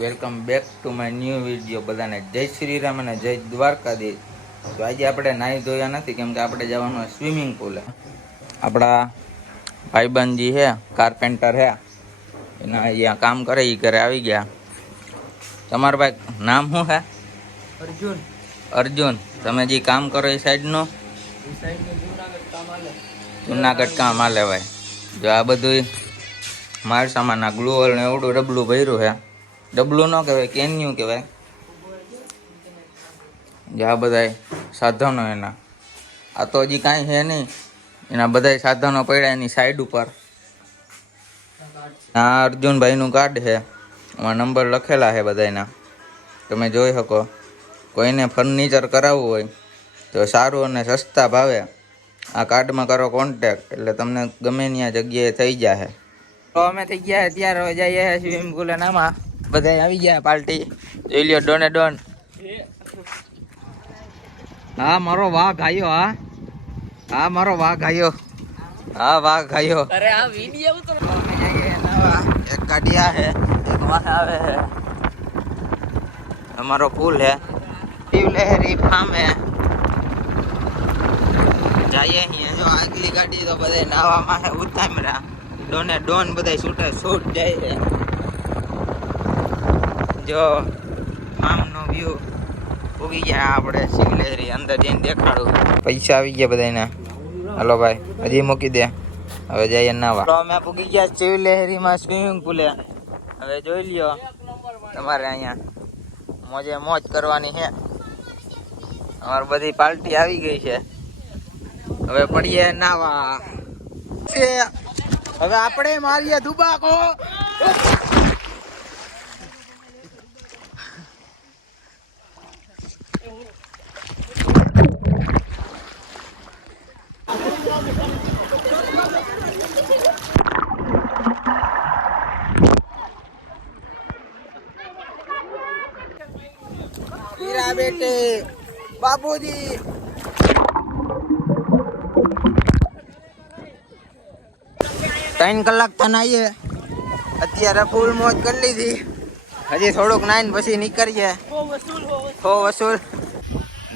Welcome back to my new video. બધાને જય શ્રી રામ અને જય દ્વારકાધીશ. તો આજે આપણે નાહી ધોયા નથી, કેમ કે આપણે જવાનું સ્વિમિંગ પુલે. આપણા ભાઈબંધજી છે, કાર્પેન્ટર છે, એના અહીંયા કામ કરે, એ ઘરે આવી ગયા. તમારા ભાઈ નામ શું છે? અર્જુન. અર્જુન, તમે જે કામ કરો એ સાઈડનું? જુનાગઢ કામ હાલે ભાઈ. જો આ બધું માર સામાન, આ ગ્લુઅલ ને એવડું ડબલું ભર્યું છે. ડબલું ન કહેવાય, કેન્યું કહેવાય. જે આ બધા સાધનો એના, આ તો હજી કાંઈ છે નહીં, એના બધા સાધનો પડ્યા એની સાઈડ ઉપર. આ અર્જુનભાઈનું કાર્ડ છે, એમાં નંબર લખેલા છે બધાના, તમે જોઈ શકો. કોઈને ફર્નિચર કરાવવું હોય તો સારું અને સસ્તા ભાવે આ કાર્ડમાં કરો કોન્ટેક્ટ, એટલે તમને ગમે ત્યાં જગ્યાએ થઈ જાય. તો અમે થઈ ગયા અત્યારે હવે જઈએ સ્વિમિંગ પુલ, નામાં બધા આવી ગયા પાર્ટી. જોઈ લ્યો, ડોને ડોન. હા મારો વાઘ આવ્યો. હા મારો વાઘ આવ્યો. હા વાઘ આવ્યો. અરે આ વિડિયો ઉતરો. એક ગાડિયા છે, એક વાહ આવે છે. અમારો પુલ है, શિવલહેરી ફાર્મ है. જઈએ અહીંયા. જો આગલી ગાડી તો બધા નાવામાં છે ઉતામરા. ડોને ડોન બધા શૂટ જાય છે. જો ફાર્મનો વ્યૂ ઉગી ગયા. આપણે શિવલહેરી અંદર જઈને દેખાડું. પૈસા આવી ગયા બધાના. હલો ભાઈ, હજી મૂકી દે. હવે જઈએ નાવા. તો અમે પૂગી ગયા શિવલહેરીમાં સ્વિમિંગ પુલે. હવે જોઈ લ્યો, તમારે અહીંયા મોજે મોજ કરવાની છે. અમારી બધી પાર્ટી આવી ગઈ છે. હવે પડીએ નાવા. હવે આપણે મારીએ ધુબાકો. हीरा बेटे बाबूजी. 3 કલાક તો નાહીએ. અત્યારે ફૂલ મોજ કરી લીધી. હજી થોડુંક નાઈને પછી નીકળીએ. હો વસૂલ.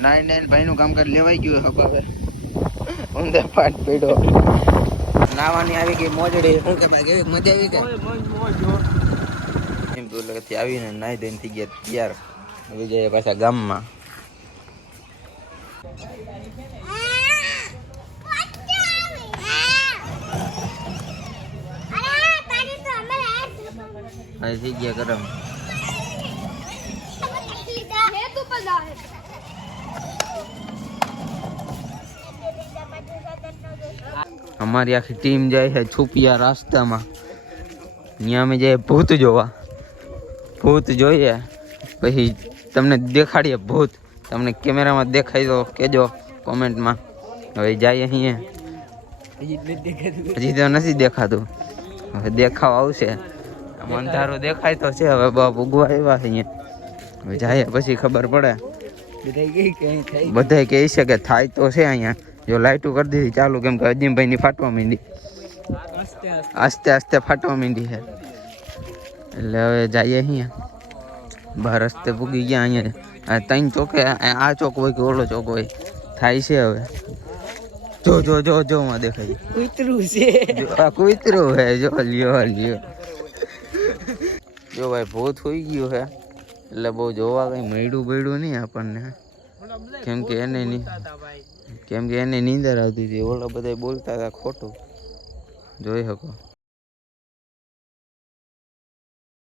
નાઈન ભાઈનું કામકાજ લેવાઈ ગયું. હવે ઊંધે પાટ પીડો. નાવાની આવી ગઈ મોજડી. શું કે ભાઈ, કેવી મજા આવી ગઈ? એમ તો લગતી આવીને નાઈ દઈને થઈ ગયા તૈયાર. હવે જઈએ પાછા ગામમાં. હવે થઈ ગયા ગરમ. અમારી આખી ટીમ જાય છે છુપિયા રસ્તામાં. ત્યાં અમે જઈએ ભૂત જોવા. ભૂત જોઈએ પછી તમને દેખાડીએ ભૂત. તમને કેમેરામાં દેખાય તો કહેજો કોમેન્ટમાં. હવે જઈએ અહીંયા. હજી તો નથી દેખાતું, હવે દેખાવ આવશે. અંધારું દેખાય તો છે. હવે બાપ ઉગવા આવ્યા છે અહીંયા. હવે જાય પછી ખબર પડે. બધા કહે છે કે થાય તો છે અહીંયા. જો લાઈટો કરી દીધી ચાલુ, કેમ કે અજીમભાઈની ફાટવા માંડી. આસ્તે આસ્તે ફાટવા માંડી છે. એટલે હવે જઈએ અહીંયા. બહાર રસ્તે પૂગી ગયા. અહીંયા 3 ચોકે, આ ચોક હોય કે ઓલો ચોક હોય, થાય છે. હવે જો જો જો જો માં દેખાય કૂતરું છે. આ કૂતરું હે. જો લ્યો લ્યો. જો ભાઈ ભૂત હોઈ ગયું છે, એટલે બહુ જોવા કઈ મળ્યું નહીં આપણને. કેમ કે એને નીંદર આવતી હતી. ઓલા બધા બોલતા હતા ખોટું. જોઈ શકો.